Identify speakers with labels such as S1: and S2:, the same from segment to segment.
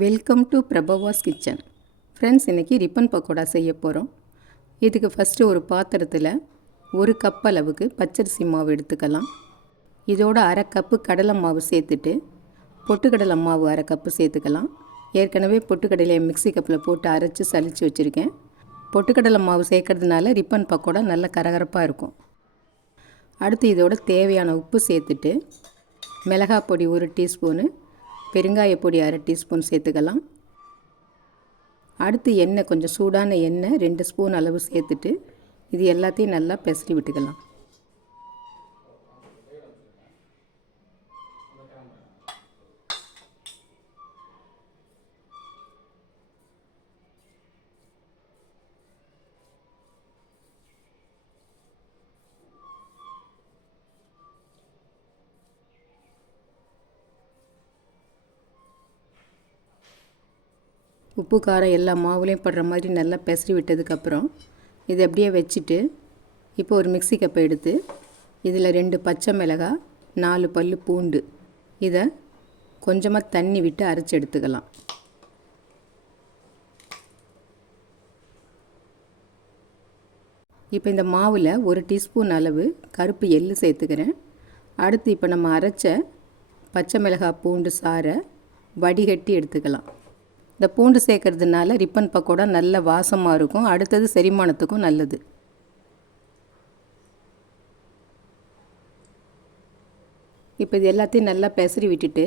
S1: Welcome to Prabhava's kitchen friends இன்றைக்கி ribbon pakoda செய்ய போகிறோம் இதுக்கு ஃபஸ்ட்டு ஒரு பாத்திரத்தில் ஒரு கப் அளவுக்கு பச்சரிசி மாவு எடுத்துக்கலாம். இதோட அரை கப்பு கடலை மாவு சேர்த்துட்டு பொட்டுக்கடலை மாவு அரை கப்பு சேர்த்துக்கலாம். ஏற்கனவே பொட்டுக்கடலையை மிக்ஸி கப்பில் போட்டு அரைச்சி சளிச்சு வச்சுருக்கேன். பொட்டுக்கடலை மாவு சேர்க்கறதுனால ரிப்பன் பக்கோடா நல்ல கரகரப்பாக இருக்கும். அடுத்து இதோட தேவையான உப்பு சேர்த்துட்டு மிளகாய் பொடி ஒரு டீஸ்பூனு பெருங்காய பொடி அரை டீஸ்பூன் சேர்த்துக்கலாம். அடுத்து எண்ணெய் கொஞ்சம் சூடான எண்ணெய் ரெண்டு ஸ்பூன் அளவு சேர்த்துட்டு இது எல்லாத்தையும் நல்லா பெசரி விட்டுக்கலாம். உப்பு காரம் எல்லா மாவுலேயும் படுற மாதிரி நல்லா பெசரி விட்டதுக்கப்புறம் இதை அப்படியே வச்சுட்டு இப்போ ஒரு மிக்ஸி கப்பை எடுத்து இதில் ரெண்டு பச்சை மிளகாய் நாலு பல் பூண்டு இதை கொஞ்சமாக தண்ணி விட்டு அரைச்சி எடுத்துக்கலாம். இப்போ இந்த மாவில் ஒரு டீஸ்பூன் அளவு கருப்பு எள்ளு சேர்த்துக்கிறேன். அடுத்து இப்போ நம்ம அரைச்ச பச்சை மிளகாய் பூண்டு சாறை வடிகட்டி எடுத்துக்கலாம். இந்த பூண்டு சேர்க்கறதுனால ரிப்பன் பக்கோடா நல்ல வாசமாக இருக்கும். அடுத்தது செரிமானத்துக்கும் நல்லது. இப்போ இது எல்லாத்தையும் நல்லா பெசரி விட்டுட்டு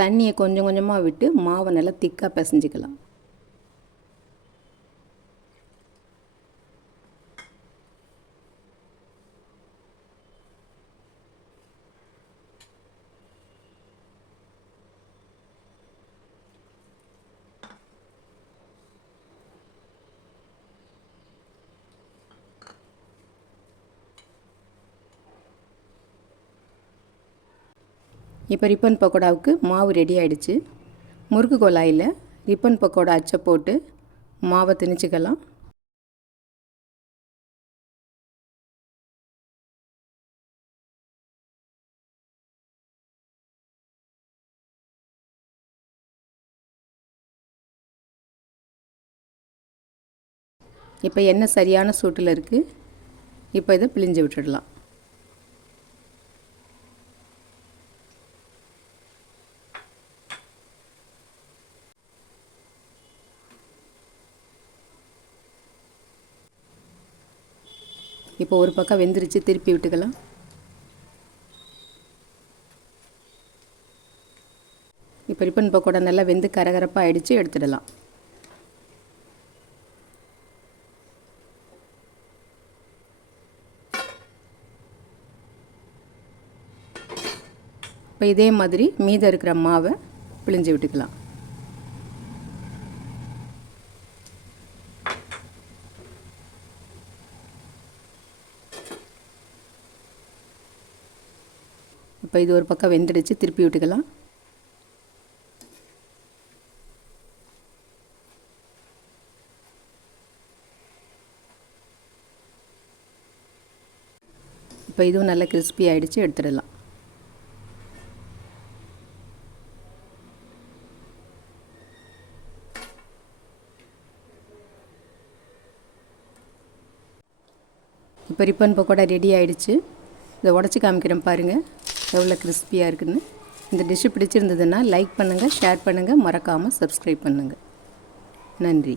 S1: தண்ணியை கொஞ்சம் கொஞ்சமாக விட்டு மாவை நல்லா திக்காக பிசைஞ்சிக்கலாம். இப்போ ரிப்பன் பக்கோடாவுக்கு மாவு ரெடி ஆகிடுச்சு முறுக்கு குழாயில் ரிப்பன் பக்கோடா அச்சை போட்டு மாவை திணிச்சிக்கலாம். இப்போ எண்ணெய் சரியான சூட்டில் இருக்குது இப்போ இதை பிழிஞ்சு விட்டுடலாம். இப்போ ஒரு பக்கம் வெந்துருச்சு திருப்பி விட்டுக்கலாம். இப்போ ரிப்பன் பக்கோடா நல்லா வெந்து கரகரப்பாக ஆயிடுச்சு எடுத்துடலாம். இப்போ இதே மாதிரி மீதம் இருக்கிற மாவை பிழிஞ்சு விட்டுக்கலாம். இப்போ இது ஒரு பக்கம் வெந்துடுச்சு. திருப்பி விட்டுக்கலாம். இப்போ இதுவும் நல்லா கிறிஸ்பி ஆகிடுச்சு எடுத்துடலாம். இப்போ ரிப்பன் பக்கோடா ரெடி ஆகிடுச்சு இதை உடச்சி காமிக்கிறேன் பாருங்கள் எவ்வளோ கிறிஸ்பியாக இருக்குதுன்னு இந்த டிஷ்ஷு பிடிச்சிருந்ததுன்னா லைக் பண்ணுங்கள் ஷேர் பண்ணுங்கள் மறக்காமல் சப்ஸ்கிரைப் பண்ணுங்கள் நன்றி.